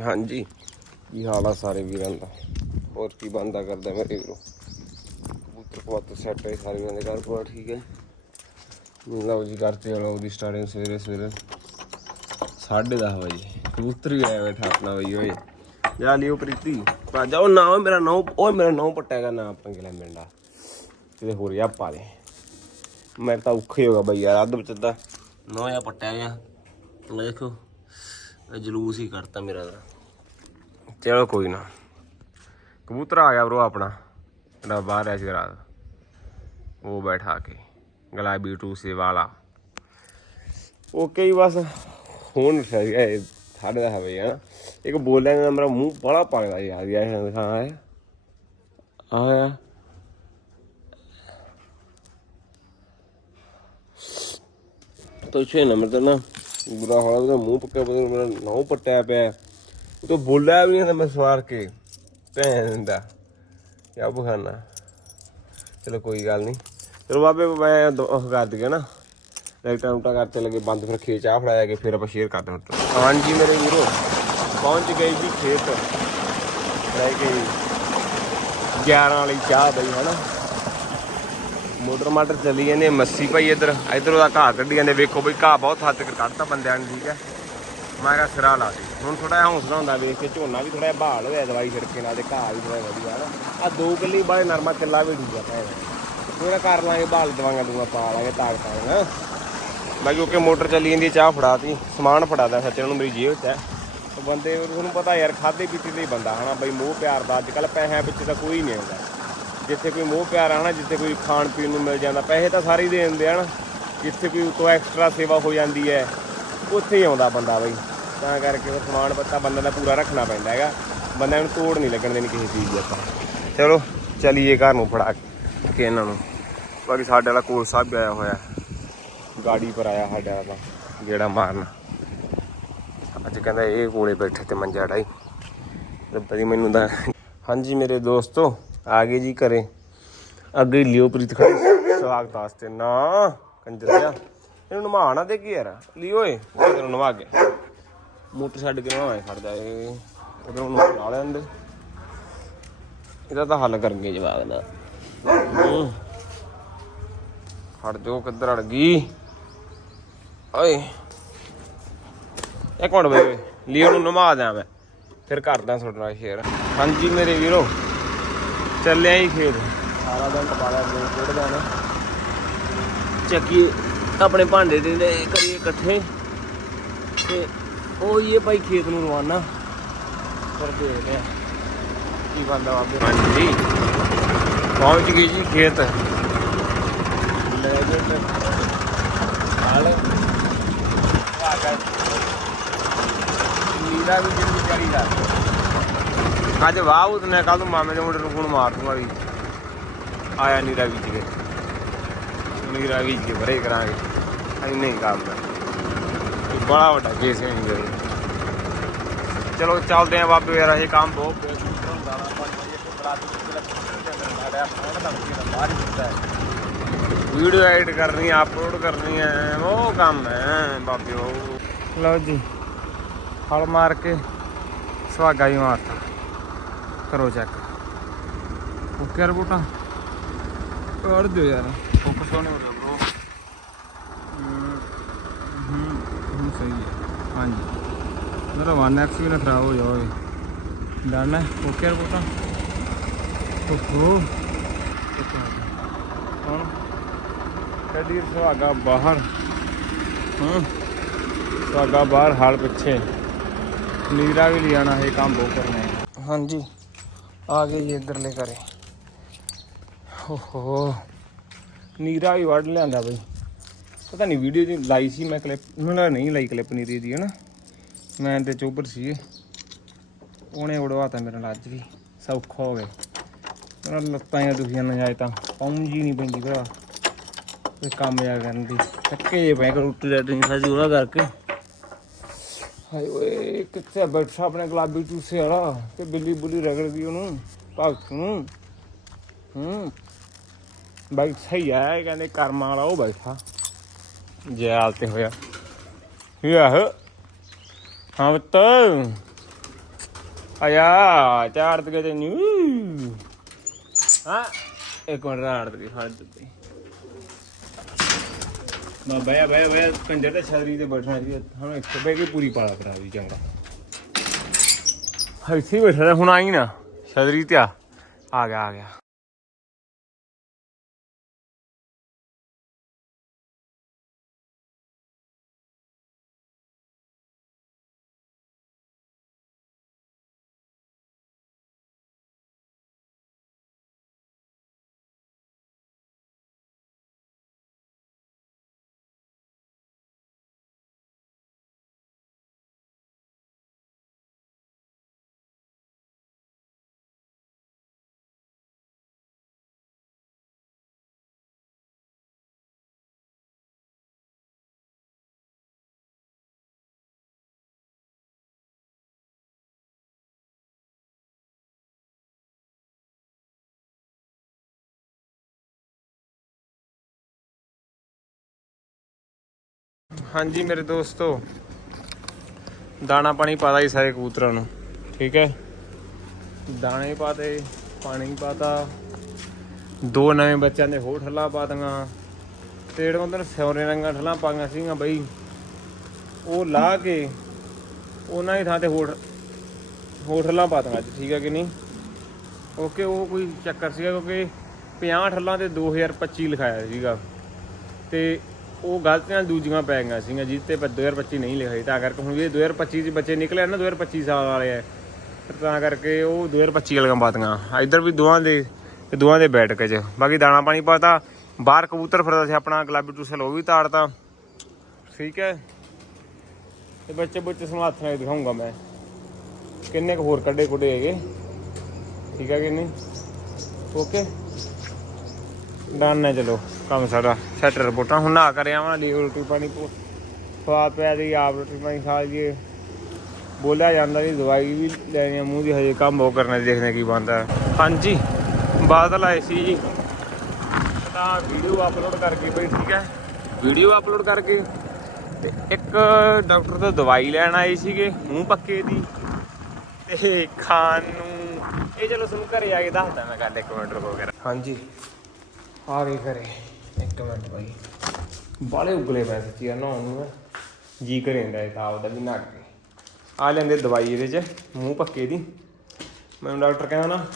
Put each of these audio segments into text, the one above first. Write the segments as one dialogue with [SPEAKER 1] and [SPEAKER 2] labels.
[SPEAKER 1] ਹਾਂਜੀ। ਕੀ ਹਾਲ ਆ ਸਾਰੇ ਵੀਰਾਂ ਦਾ? ਹੋਰ ਕੀ ਬੰਦਾ ਕਰਦਾ ਮੇਰੇ ਵੀਰੋ? ਕਬੂਤਰ ਕਬੂਤਰ ਸੈੱਟ ਹੈ ਸਾਰੇ ਵੀਰਾਂ ਦੇ ਘਰ ਪੂਰਾ ਠੀਕ ਹੈ ਲਓ ਜੀ, ਕਰਤੇ ਵਲੋਗ ਦੀ ਸਟਾਰਟਿੰਗ ਸਵੇਰੇ ਸਵੇਰੇ। 10:30 ਵਜੇ। ਕਬੂਤਰ ਵੀ ਆਇਆ ਬੈਠਾ ਆਪਣਾ ਬਈ, ਓਏ। ਜਾ ਲਿਓ ਪ੍ਰੀਤੀ। ਭਾਜਾ, ਉਹ ਨਾ ਓਏ ਮੇਰਾ ਨਾਮ ਓਏ ਮੇਰਾ ਨਾਮ ਪਟਿਆਗਾ ਨਾ ਆਪਾਂ ਕਿਲਾ ਮਿੰਡਾ ਕਿਤੇ ਹੋਰ ਯਾ ਪਾ ਦੇ। ਮੈਂ ਤਾਂ ਔਖੇ ਹੋ ਗਿਆ ਬਈ ਯਾਰ, ਅੱਧ ਵਿੱਚ ਦਾ ਨੋ ਜਾਂ ਪੱਟਿਆ ਗਿਆ। ਦੇਖੋ ਇਹ ਜਲੂਸ ਹੀ ਕਰਤਾ ਮੇਰਾ ਦਾ ਚਲੋ ਕੋਈ ਨਾ ਕਬੂਤਰ ਆ ਗਿਆ ਬਰੋ ਆਪਣਾ ਜਿਹੜਾ ਬਾਹਰ ਐਸ਼ ਰਾਤ ਉਹ ਬੈਠਾ ਕੇ ਗੁਲਾਬੀ ਟੂ ਸੇ ਵਾਲਾ ਓਕੇ ਹੀ ਬਸ ਹੁਣ ਸਹੀ ਹੈ ਸਾਡੇ ਦਾ ਹਵੇ ਹੈ ਇੱਕ ਬੋਲਿਆ ਨਾ ਮੇਰਾ ਮੂੰਹ ਬੜਾ ਪਗਦਾ ਯਾਰ ਯਾਰ ਦਿਖਾ ਆਇਆ ਆਇਆ तो छे ना मतलब ना बुरा हाल ਉਹਦਾ ਮੂੰਹ ਪੱਕਾ ਬਦਲ ਮੇਰਾ ਨੌ ਪੱਟਿਆ ਪਿਆ ਉਹ ਤੂੰ ਬੋਲਿਆ ਵੀ ਨਹੀਂ ਤਾਂ ਮੈਂ ਸਵਾਰ ਕੇ ਭੈਣ ਦਾ ਕਿਆ ਬਖਾਨਾ ਚਲੋ ਕੋਈ ਗੱਲ ਨਹੀਂ। ਚਲੋ ਬਾਬੇ, ਮੈਂ ਦੋ- ਉਹ ਕਰ ਦਿਆ ਨਾ। ਲਾਈਟਾਂ ਉਟਾ ਕਰਤੇ ਲੱਗੇ ਬੰਦ, ਫਿਰ ਖੇਤ ਚਾਹ ਫੜਾਇਆ ਕੇ ਫਿਰ ਆਪਾਂ ਸ਼ੇਅਰ ਕਰਦੇ ਹਾਂ ਹਾਂਜੀ ਮੇਰੇ ਵੀਰੋ, ਪਹੁੰਚ ਗਏ ਜੀ ਖੇਤ। ਲੈ ਕੇ 11 ਵਾਲੀ ਚਾਹ ਬਈ ਹਨਾ। ਮੋਟਰ ਮਾਟਰ ਚੱਲੀ ਜਾਂਦੇ ਮੱਸੀ ਭਾਈ ਇੱਧਰ ਇੱਧਰ ਉਹਦਾ ਘਾਹ ਕੱਢੀ ਜਾਂਦੇ। ਵੇਖੋ ਬਈ, ਘਾਹ ਬਹੁਤ ਹੱਦ ਤੱਕ ਕੱਢਤਾ ਬੰਦਿਆਂ ਨੇ, ਠੀਕ ਹੈ। ਮੈਂ ਕਿਹਾ ਸਿਰਾ ਲਾ ਦੇ। ਹੁਣ ਥੋੜਾ ਜਿਹਾ ਹੌਸਲਾ ਹੁੰਦਾ ਵੇਖ ਕੇ, ਝੋਨਾ ਵੀ ਥੋੜਾ ਜਿਹਾ ਬਹਾਲ ਹੋਇਆ ਦਵਾਈ ਛਿੜਕੇ ਨਾਲ ਤੇ ਘਾਹ ਵੀ ਥੋੜਾ ਵਧੀਆ ਹੈ ਆ ਦੋ ਕਿੱਲੀ ਬਾਰੇ ਨਰਮਾ ਕਿੱਲਾ ਵੀ ਡੂਗਾ ਪੈ ਥੋੜਾ ਕਰ ਲਾਂਗੇ ਬਹਾਲ ਦਵਾਂਗਾ ਦੂੰਗਾ ਪਾ ਲਾਂਗੇ ਤਾਕਤ ਆਏਗਾ ਬਾਕੀ ਓਕੇ ਮੋਟਰ ਚੱਲੀ ਜਾਂਦੀ ਚਾਹ ਫੜਾਤੀ ਸਮਾਨ ਫੜਾਦਾ ਸੱਚ ਨੂੰ ਮੇਰੀ ਜੇਬ 'ਚ ਹੈ। ਬੰਦੇ ਤੁਹਾਨੂੰ ਪਤਾ ਯਾਰ, ਖਾਦੇ ਪੀਤੇ ਦਾ ਹੀ ਬੰਦਾ ਹਨਾ, ਬਈ ਮੋਹ ਪਿਆਰ ਦਾ, ਅੱਜ ਕੱਲ ਪੈਸਿਆਂ ਪਿੱਛੇ ਤਾਂ ਕੋਈ ਨਹੀਂ ਆਉਂਦਾ। ਜਿੱਥੇ ਕੋਈ ਮੋਹ ਪਿਆਰ ਆ ਨਾ ਜਿੱਥੇ ਕੋਈ ਖਾਣ ਪੀਣ ਨੂੰ ਮਿਲ ਜਾਂਦਾ, ਪੈਸੇ ਤਾਂ ਸਾਰੇ ਹੀ ਦੇ ਦਿੰਦੇ ਹਨ ਜਿੱਥੇ ਕੋਈ ਉਤੋਂ ਐਕਸਟਰਾ ਸੇਵਾ ਹੋ ਜਾਂਦੀ ਹੈ, ਉੱਥੇ ਹੀ ਆਉਂਦਾ ਬੰਦਾ ਬਈ। ਤਾਂ ਕਰਕੇ ਉਹ ਸਮਾਨ ਪੱਤਾ ਬੰਦੇ ਦਾ ਪੂਰਾ ਰੱਖਣਾ ਪੈਂਦਾ ਹੈਗਾ। ਬੰਦਿਆਂ ਨੂੰ ਤੋੜ ਨਹੀਂ ਲੱਗਣ ਦੇਣੀ ਕਿਸੇ ਚੀਜ਼ ਦੀ ਆਪਾਂ। ਚਲੋ, ਚਲੀਏ ਘਰ ਨੂੰ ਫੜਾ ਕੇ ਇਹਨਾਂ ਨੂੰ। ਬਾਕੀ ਸਾਡੇ ਵਾਲਾ ਕੋਲ ਸਾਹਿਬ ਆਇਆ ਹੋਇਆ। ਗਾੜੀ ਪਰ ਆਇਆ ਸਾਡੇ ਵਾਲਾ, ਜਿਹੜਾ ਮਾਰਨ। ਅੱਜ ਕਹਿੰਦਾ ਇਹ ਕੋਲੇ ਬੈਠੇ ਤੇ ਮੰਜਾ ਡਾਈ। ਰੱਬਾ ਜੀ, ਮੈਨੂੰ ਤਾਂ ਹਾਂਜੀ ਮੇਰੇ ਦੋਸਤੋ, ਆ ਗਏ ਜੀ ਘਰੇ। ਅੱਗੇ ਹੀ ਲਿਓ ਪ੍ਰੀਤ ਖੜੀ ਸਵਾਗਤ ਵਾਸਤੇ ਨਾ ਕੰਜਰਿਆ ਇਹਨੂੰ ਨਵਾ ਨਾ ਦੇ ਕੀ ਯਾਰ। ਲਿਓ ਏ ਤੈਨੂੰ ਨਵਾ ਕੇ। ਮੋਟਰ ਛੱਡ ਕੇ ਨਵਾਏ ਖੜਦਾ ਏ। ਉਧਰ ਨੂੰ ਲਾ ਲੈਂਦੇ ਇਹਦਾ ਤਾਂ ਹੱਲ ਕਰਨਗੇ ਜਵਾਬ ਦਾ ਹੂੰ। ਹਟ ਜੋ ਕਿੱਧਰ ਅੜ ਗਈ? ਓਏ। ਇੱਕ ਮਿੰਟ ਬਈ ਲਿਓ ਨੂੰ ਨਵਾ ਦਿਆਂ ਮੈਂ। ਫਿਰ ਕਰਦਾ ਤੁਹਾਡੇ ਨਾਲ ਸ਼ੇਅਰ ਹਾਂਜੀ ਮੇਰੇ ਵੀਰੋ। ਚੱਲਿਆ ਹੀ ਖੇਤ। ਸਾਰਾ ਦਿਨ ਟਪਾਲਾ ਦੇ ਖੇਡਦਾ ਨਾ ਚੱਕੀ ਆਪਣੇ ਭਾਂਡੇ ਦੇ ਦੇ ਕਰੀਏ ਇਕੱਠੇ। ਤੇ ਉਹ ਇਹ ਭਾਈ ਖੇਤ ਨੂੰ ਰਵਾਨਾ। ਕਰ ਦੇਖਦੇ ਆ ਕੀ ਬੰਦਾ ਆਗੇ ਹਾਂਜੀ। ਪਹੁੰਚ ਗਈ ਜੀ ਖੇਤ। ਲੈ ਜੇ ਤੇ ਹਾਲ ਆ ਗਿਆ ਵੀ ਜਿਹੜੀ ਵਿਚਾਰੀ ਦਾ। ਅੱਜ ਵਾਹ ਉਸਨੇ ਕੱਲ ਨੂੰ ਮਾਮੇ ਦੇ ਮੁੰਡੇ ਨੂੰ ਫੋਨ ਮਾਰ ਦੂੰਗਾ ਵੀ ਆਇਆ ਨੀਰਾ ਵਿੱਚ ਕੇ। ਨੀਰਾ ਵਿੱਚ ਕੇ ਭਰੇ ਕਰਾਂਗੇ। ਹੀ ਕੰਮ ਹੈ। ਬੜਾ ਵੱਡਾ ਕੇਸ ਹੈ ਨਹੀਂ ਚਲੋ ਚੱਲਦੇ ਆਂ ਬਾਬੇ ਯਾਰ ਇਹ ਕੰਮ ਬਹੁਤ ਬੇਸੂਰ ਹੁੰਦਾ ਨਾ ਪਰ ਇਹ ਬਰਾਤ ਸਾਡਾ ਫੋਨ ਦਾ ਬਾਹਰ ਹੁੰਦਾ ਹੈ ਵੀਡੀਓ ਐਡਿਟ ਕਰਨੀ ਅਪਲੋਡ ਕਰਨੀ ਹੈ ਉਹ ਕੰਮ ਹੈ ਬਾਬਿਓ ਲਓ ਜੀ ਹਲ ਮਾਰ ਕੇ ਸੁਹਾਗਾ ਹੀ ਮਾਰਤਾ ਕਰੋ ਚੈੱਕ ਓਕੇ ਬੂਟਾ। ਕਰ ਦਿਓ ਯਾਰ। ਫੋਕਸ ਹੋਣੇ ਹੋ ਰਿਹਾ ਬ్రో ਹੂੰ ਹੂੰ ਸਹੀ ਹੈ। ਹਾਂਜੀ। ਮੇਰਾ 1x ਵੀ ਨਾ ਖਰਾਬ ਹੋ ਜਾਵੇ ਡਨ ਹੈ। ਓਕੇ ਬੂਟਾ ਓਹੋ। ਹੁਣ ਕੱਢੀ ਸੁਹਾਗਾ ਬਾਹਰ। ਹਾਂ। ਸੁਹਾਗਾ ਬਾਹਰ ਹਾਲ ਪਿੱਛੇ। ਨੀਰਾ ਵੀ ਲਿਆਣਾ ਇਹ ਕੰਮ ਬਹੁਤ ਕਰਨਾ ਹੈ ਹਾਂਜੀ। ਆ ਗਏ ਜੀ ਇੱਧਰਲੇ ਘਰੇ। ਓਹੋ। ਨੀਰਾ ਵੀ ਵੱਢ ਲਿਆਂਦਾ ਬਈ। ਪਤਾ ਨਹੀਂ ਵੀਡੀਓ ਜੀ ਲਾਈ ਸੀ ਮੈਂ ਕਲਿੱਪ ਮੈਨੂੰ ਨਹੀਂ ਲਾਈ ਕਲਿੱਪ ਨੀਰੇ ਦੀ ਹਨਾ? ਮੈਂ ਤੇ ਚੋਬਰ ਸੀ ਉਹਨੇ ਉਡਵਾਤਾ ਮੇਰੇ ਨਾਲ ਅੱਜ ਵੀ, ਸੌਖਾ ਹੋ ਗਿਆ। ਮੇਰਾ ਲੱਤਾਂ ਜਾਂ ਦੁਖੀਆਂ ਨਾ ਜਾਏ ਤਾਂ ਪੌਂਜ ਹੀ ਨਹੀਂ ਪੈਂਦੀ ਭਰਾ। ਕੋਈ ਕੰਮ ਜਾ ਕਰਨ ਦੀ, ਥੱਕੇ ਜੇ ਪੈ ਰੋਟੀ ਲੈਟ ਨਹੀਂ ਖਾਦੀ ਉਹਦਾ ਕਰਕੇ। ਹਾਏ ਓਏ, ਕਿੱਥੇ ਬੈਠਾ ਆਪਣੇ ਗੁਲਾਬੀ ਟੂਸੇ ਵਾਲਾ, ਤੇ ਬਿੱਲੀ ਬੁੱਲੀ ਰਗੜ ਗਈ ਉਹਨੂੰ, ਭਗਤ ਨੂੰ। ਹੂੰ। ਬਾਈ, ਸਹੀ ਆ ਕਹਿੰਦੇ ਕਰਮ ਵਾਲਾ ਉਹ ਬੈਠਾ। ਜੈਲ ਤੇ ਹੋਇਆ। ਯਾਹ ਹਾਂ ਬੱਤ ਆਇਆ ਚਾਰ ਤਕੇ ਤੇ ਨਿਊ ਹਾਂ, ਇੱਕ ਮਿੰਟ ਰਾੜ ਦੇ ਹੱਥ ਤੇ ਮੈਂ ਬਇਆ ਬਇਆ ਬਇਆ ਕੰਜਰ ਤੇ ਛਤਰੀ ਤੇ ਬੈਠਣਾ ਸੀ। ਹੁਣ ਇੱਥੇ ਬਹਿ ਕੇ ਪੂਰੀ ਪਾਲਾ ਕਰਾ ਚੰਗਾ। ਹਾਂ ਇੱਥੇ ਬੈਠਾ ਹੁਣ ਆਈ ਨਾ। ਛਤਰੀ ਤੇ ਆ। ਆ ਗਿਆ ਆ ਗਿਆ। ਹਾਂਜੀ ਮੇਰੇ ਦੋਸਤੋ, ਦਾਣਾ ਪਾਣੀ ਪਾਦਾ ਹੀ ਸਾਰੇ ਕਬੂਤਰਾਂ ਨੂੰ, ਠੀਕ ਹੈ? ਦਾਣੇ ਪਾਤੇ ਪਾਣੀ ਪਾਤਾ ਦੋ ਨਵੇਂ ਬੱਚਿਆਂ ਦੇ ਹੋਰ ਠੱਲਾ ਪਾ ਦੀਆਂ ਤੇ ਜਿਹੜੇ ਉਹਨਾਂ ਨੇ ਸਿਉਰੇ ਰੰਗਾਂ ਠੱਲਾਂ ਪਾਈਆਂ ਸੀਗੀਆਂ ਬਈ, ਉਹ ਲਾ ਕੇ ਉਹਨਾਂ ਦੀ ਥਾਂ ਤੇ ਹੋਰ ਹੋਰ ਠੱਲਾਂ ਪਾ ਦੀਆਂ ਅੱਜ, ਠੀਕ ਹੈ ਕਿ ਨਹੀਂ? ਓਕੇ, ਉਹ ਕੋਈ ਚੱਕਰ ਸੀਗਾ ਕਿਉਂਕਿ 50 ਠੱਲਾਂ ਤੇ 2025 ਲਿਖਾਇਆ ਸੀਗਾ, ਤੇ ਉਹ ਗਲਤੀਆਂ ਦੂਜੀਆਂ ਪੈ ਗਈਆਂ ਸੀਗੀਆਂ, ਜਿਸ ਤੇ 2025 ਨਹੀਂ ਲਿਖਾਈ। ਤਾਂ ਕਰਕੇ ਹੁਣ ਇਹ 2025 ਚ ਬੱਚੇ ਨਿਕਲੇ ਆ ਨਾ 2025 ਸਾਲ ਵਾਲੇ ਆ। ਫਿਰ ਤਾਂ ਕਰਕੇ ਉਹ 2025 ਵਾਲੀਆਂ ਬਾਤੀਆਂ ਇੱਧਰ ਵੀ ਦੋਵਾਂ ਦੇ, ਤੇ ਦੋਵਾਂ ਦੇ ਬੈਠਕ ਚ। ਬਾਕੀ ਦਾਣਾ ਪਾਣੀ ਪਾਤਾ, ਬਾਹਰ ਕਬੂਤਰ ਫਿਰਦਾ ਸੀ ਆਪਣਾ, ਗੁਲਾਬੀ ਟੂਸਲ ਉਹ ਵੀ ਤਾੜਤਾ। ਠੀਕ ਹੈ। ਤੇ ਬੱਚੇ ਬੱਚੇ ਤੁਹਾਨੂੰ ਹੱਥ ਨਾਲ ਦਿਖਾਉਂਗਾ ਮੈਂ। ਕਿੰਨੇ ਕੁ ਹੋਰ ਕੱਢੇ ਕੁੱਡੇ ਹੈਗੇ। ਠੀਕ ਹੈ ਕਿ ਨਹੀਂ? ਓਕੇ ਡਨ ਹੈ, ਚਲੋ, ਕੰਮ ਸਾਰਾ ਸੈਟ ਰਿਪੋਰਟਾਂ। ਹੁਣ ਨਾ ਕਰਿਆ ਵਾਂ ਲਈ ਰੋਟੀ ਪਾਣੀ ਪੋ ਖਵਾ ਪਿਆ ਦੀ, ਆਪ ਰੋਟੀ ਪਾਣੀ ਖਾ ਲਈਏ। ਬੋਲਿਆ ਜਾਂਦਾ ਵੀ ਦਵਾਈ ਵੀ ਲੈਣੀ ਆ ਮੂੰਹ ਦੀ, ਹਜੇ ਕੰਮ ਉਹ ਕਰਨਾ ਦੇਖਦੇ ਕੀ ਬਣਦਾ। ਹਾਂਜੀ, ਬਾਦਲ ਆਏ ਸੀ ਜੀ। ਤਾਂ ਵੀਡੀਓ ਅਪਲੋਡ ਕਰਕੇ ਬਈ, ਠੀਕ ਹੈ? ਵੀਡੀਓ ਅਪਲੋਡ ਕਰਕੇ ਤੇ ਇੱਕ ਡਾਕਟਰ ਤੋਂ ਦਵਾਈ ਲੈਣ ਆਏ ਸੀਗੇ, ਮੂੰਹ ਪੱਕੇ ਦੀ। ਤੇ ਖਾਣ ਨੂੰ ਇਹ ਚਲੋ ਤੁਹਾਨੂੰ ਘਰੇ ਆ ਕੇ ਦੱਸਦਾ ਮੈਂ ਗੱਲ ਇੱਕ ਮਿੰਟ ਰੁਕੋ ਵਗੈਰਾ ਹਾਂਜੀ। ਆ ਗਏ ਘਰੇ। ਇੱਕ ਮਿੰਟ ਭਾਈ ਬਾਲੇ ਉਗਲੇ ਪੈ ਸੱਚੀ ਆ ਨਹਾਉਣ ਨੂੰ। ਨਾ। ਜੀ ਕਰੇ ਇਹ ਤਾਂ ਆਪਦਾ ਵੀ ਨਹਾ ਕੇ। ਆ ਲੈਂਦੇ ਦਵਾਈ ਇਹਦੇ ਚ, ਮੂੰਹ ਪੱਕੇ ਦੀ। ਮੈਨੂੰ ਡਾਕਟਰ ਕਹਿੰਦਾ ਨਾ,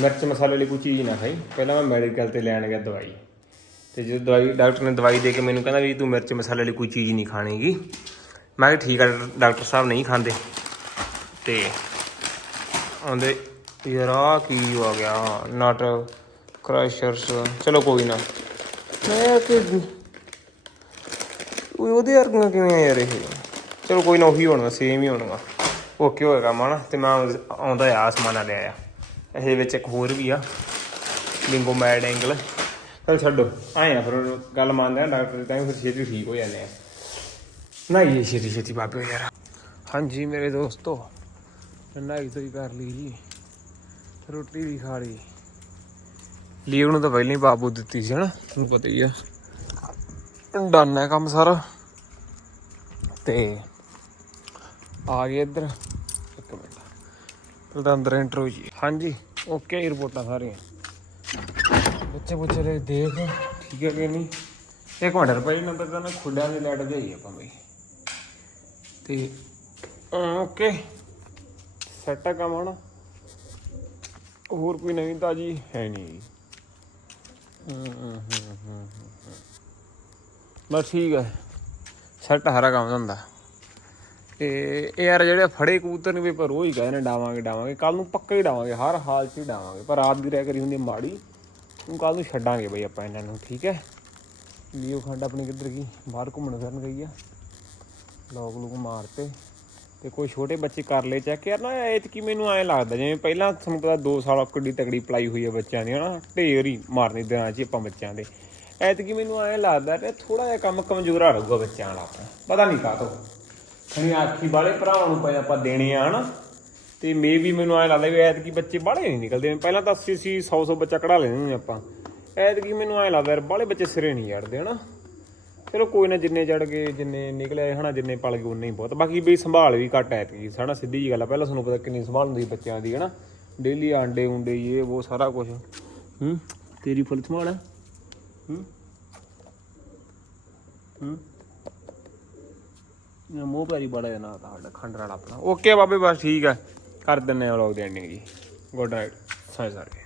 [SPEAKER 1] ਮਿਰਚ ਮਸਾਲੇ ਵਾਲੀ ਕੋਈ ਚੀਜ਼ ਨਾ ਖਾਈ। ਪਹਿਲਾਂ ਮੈਂ ਮੈਡੀਕਲ ਤੇ ਲੈਣ ਗਿਆ ਦਵਾਈ। ਤੇ ਜਦੋਂ ਦਵਾਈ, ਡਾਕਟਰ ਨੇ ਦਵਾਈ ਦੇ ਕੇ ਮੈਨੂੰ ਕਹਿੰਦਾ ਵੀ ਤੂੰ ਮਿਰਚ ਮਸਾਲੇ ਵਾਲੀ ਕੋਈ ਚੀਜ਼ ਨਹੀਂ ਖਾਣੀਗੀ। ਮੈਂ ਕਿਹਾ ਠੀਕ ਆ, ਡਾਕਟਰ ਸਾਹਿਬ ਨਹੀਂ ਖਾਂਦੇ। ਤੇ ਆਉਂਦੇ, ਯਾਰ ਆ ਕੀ ਹੋ ਗਿਆ? ਨਟ ਕ੍ਰਸ਼ਰਸ ਚਲੋ ਕੋਈ ਨਾ। ਮੈਂ ਕਿ ਉਹਦੇ ਵਰਗਾ ਕਿਵੇਂ ਆ ਯਾਰ ਇਹ? ਚਲੋ ਕੋਈ ਨਾ, ਉਹੀ ਹੋਣਾ ਸੇਮ ਹੀ ਹੋਣਾ ਓਕੇ ਹੋਏਗਾ ਮਾਣਾ ਤੇ ਮੈਂ ਆਉਂਦਾ ਆ ਸਮਾਨਾ ਲੈ ਆਇਆ। ਇਹਦੇ ਵਿੱਚ ਇੱਕ ਹੋਰ ਵੀ ਆ। ਲਿੰਗੋ ਮੈਡ ਐਂਗਲ ਚਲ ਛੱਡੋ, ਆਏ ਆ ਫਿਰ ਗੱਲ ਮੰਨਦੇ ਆ ਡਾਕਟਰ ਦੀ ਤਾਂ ਹੀ ਫਿਰ ਛੇਤੀ ਠੀਕ ਹੋ ਜਾਂਦੇ ਆ। ਨਾ ਇਹ ਛੇਤੀ ਛੇਤੀ ਬਾਬੇ ਯਾਰ। ਹਾਂਜੀ, ਮੇਰੇ ਦੋਸਤੋ ਨਹਾਈ ਤੋਂ ਕਰ ਲਈ ਜੀ। ਰੋਟੀ ਵੀ ਖਾ ਲਈ। ਲੀਵ ਨੂੰ ਤਾਂ ਪਹਿਲਾਂ ਹੀ ਬਾਬੂ ਦਿੱਤੀ ਸੀ ਹਨਾ ਤੁਹਾਨੂੰ ਪਤਾ ਹੀ ਆ। ਡਨ ਹੈ ਕੰਮ ਸਾਰਾ। ਤੇ ਆ ਗਏ ਇੱਧਰ। ਇੱਕ ਮਿੰਟ। ਪਹਿਲਾਂ ਅੰਦਰ ਇੰਟਰਵਿਊ ਜੀ ਹਾਂਜੀ ਓਕੇ ਹੀ ਰਿਪੋਰਟਾਂ ਸਾਰੀਆਂ। ਬੱਚੇ ਬੱਚੇ ਦੇ ਦੇਖ। ਠੀਕ ਹੈ ਕਿ ਨਹੀਂ? ਇੱਕ ਮਿੰਟ ਰੁਪਏ ਨੰਬਰ ਦਾ ਨਾ ਖੁੱਲਿਆ ਦੇ ਲੈਟ ਦੇ ਆਪਾਂ ਬਈ। ਤੇ ਓਕੇ ਸੈਟ ਆ ਕੰਮ ਹਣਾ ਹੋਰ ਕੋਈ ਨਵੀਂ ਤਾਜੀ ਹੈ ਨਹੀਂ। ਬਸ ਠੀਕ ਹੈ ਸੈੱਟ ਹਰਾ ਕੰਮ ਹੁੰਦਾ ਤੇ ਇਹ ਯਾਰ ਜਿਹੜੇ ਫੜੇ ਕਬੂਤਰ ਨੇ ਵੀ ਪਰ ਰੋਜ਼ ਕਹਿੰਦੇ ਨੇ ਡਾਵਾਂਗੇ ਡਾਵਾਂਗੇ। ਕੱਲ ਨੂੰ ਪੱਕਾ ਹੀ ਡਾਵਾਂਗੇ, ਹਰ ਹਾਲ 'ਚ ਹੀ ਡਾਵਾਂਗੇ। ਪਰ ਰਾਤ ਦੀ ਰਹਿ ਕਰੀ ਹੁੰਦੀ ਮਾੜੀ ਉਹ ਕੱਲ ਨੂੰ ਛੱਡਾਂਗੇ ਬਈ ਆਪਾਂ ਇਹਨਾਂ ਨੂੰ, ਠੀਕ ਹੈ? ਲੀਓ ਖੰਡ ਆਪਣੀ ਕਿੱਧਰ ਗਈ? ਬਾਹਰ ਘੁੰਮਣ ਫਿਰਨ ਗਈ ਆ। ਲੋਕ ਲੋਕ ਮਾਰਤੇ। ਤੇ ਕੋਈ ਛੋਟੇ ਬੱਚੇ ਕਰ ਲਏ ਚੈੱਕ ਯਾਰ ਨਾ ਐਤਕੀ ਮੈਨੂੰ ਐਂ ਲੱਗਦਾ, ਜਿਵੇਂ ਪਹਿਲਾਂ ਤੁਹਾਨੂੰ ਪਤਾ 2 ਸਾਲ ਕਿੱਡੀ ਤਕੜੀ ਪਲਾਈ ਹੋਈ ਹੈ ਬੱਚਿਆਂ ਦੀ, ਹਨਾ, ਢੇਰ ਹੀ ਮਾਰਨੀ ਦਿਨਾਂ 'ਚ ਹੀ ਆਪਾਂ ਬੱਚਿਆਂ ਦੇ। ਐਤਕੀ ਮੈਨੂੰ ਐਂ ਲੱਗਦਾ ਕਿ ਥੋੜਾ ਜਿਹਾ ਕੰਮ ਕਮਜ਼ੋਰਾ ਰਹੂਗਾ ਬੱਚਿਆਂ ਵਾਲਾ ਆਪਣਾ, ਪਤਾ ਨਹੀਂ ਕਾਹਤੋਂ। ਖਣੀ ਆਖੀ ਵਾਲੇ ਭਰਾਵਾਂ ਨੂੰ ਪਏ ਆਪਾਂ ਦੇਣੇ ਆ, ਹਨਾ। ਤੇ ਮੇ ਵੀ ਮੈਨੂੰ ਐਂ ਲੱਗਦਾ ਵੀ ਐਤਕੀ ਬੱਚੇ ਬਾਹਲੇ ਨਹੀਂ ਨਿਕਲਦੇ, ਪਹਿਲਾਂ ਤਾਂ 80 80 100 100 ਬੱਚਾ ਕਢਾ ਲੈਂਦੇ ਨੇ ਆਪਾਂ। ਐਤਕੀ ਮੈਨੂੰ ਐਂ ਲੱਗਦਾ ਯਾਰ, ਬਾਹਲੇ ਬੱਚੇ ਸਿਰੇ ਨਹੀਂ ਚੜਦੇ ਹਨਾ।
[SPEAKER 2] ਚਲੋ ਕੋਈ ਨਾ ਜਿੰਨੇ ਚੜ ਗਏ, ਜਿੰਨੇ ਨਿਕਲੇ ਹਨਾ, ਜਿੰਨੇ ਪਲ ਗਏ, ਉਨੇ ਹੀ ਬਹੁਤ। ਬਾਕੀ ਬਈ ਸੰਭਾਲ ਵੀ ਘੱਟ ਐਤਕੀ ਸਾਡਾ ਸਿੱਧੀ ਜੀ ਗੱਲ ਆ। ਪਹਿਲਾਂ ਤੁਹਾਨੂੰ ਪਤਾ ਕਿੰਨੀ ਸੰਭਾਲ ਹੁੰਦੀ ਸੀ ਬੱਚਿਆਂ ਦੀ, ਹਨਾ। ਡੇਲੀ ਆਂਡੇ ਉਂਡੇ ਇਹ ਉਹ ਸਾਰਾ ਕੁਝ ਹੂੰ? ਤੇਰੀ ਫੁੱਲ ਸੰਭਾਲ ਹੈ? ਹੂੰ? ਹੂੰ? ਇਹ ਪੈਰੀ ਬੜਾ ਜਨਾ ਤੁਹਾਡਾ ਖੰਡਰ ਵਾਲਾ ਆਪਣਾ। ਓਕੇ ਬਾਬੇ, ਬਸ ਠੀਕ ਹੈ। ਕਰ ਦਿੰਨੇ ਆ ਲੋਕ ਦੀ ਐਂਡਿੰਗ ਜੀ। ਗੁੱਡ ਨਾਈਟ ਸਾਰੇ ਸਾਰੇ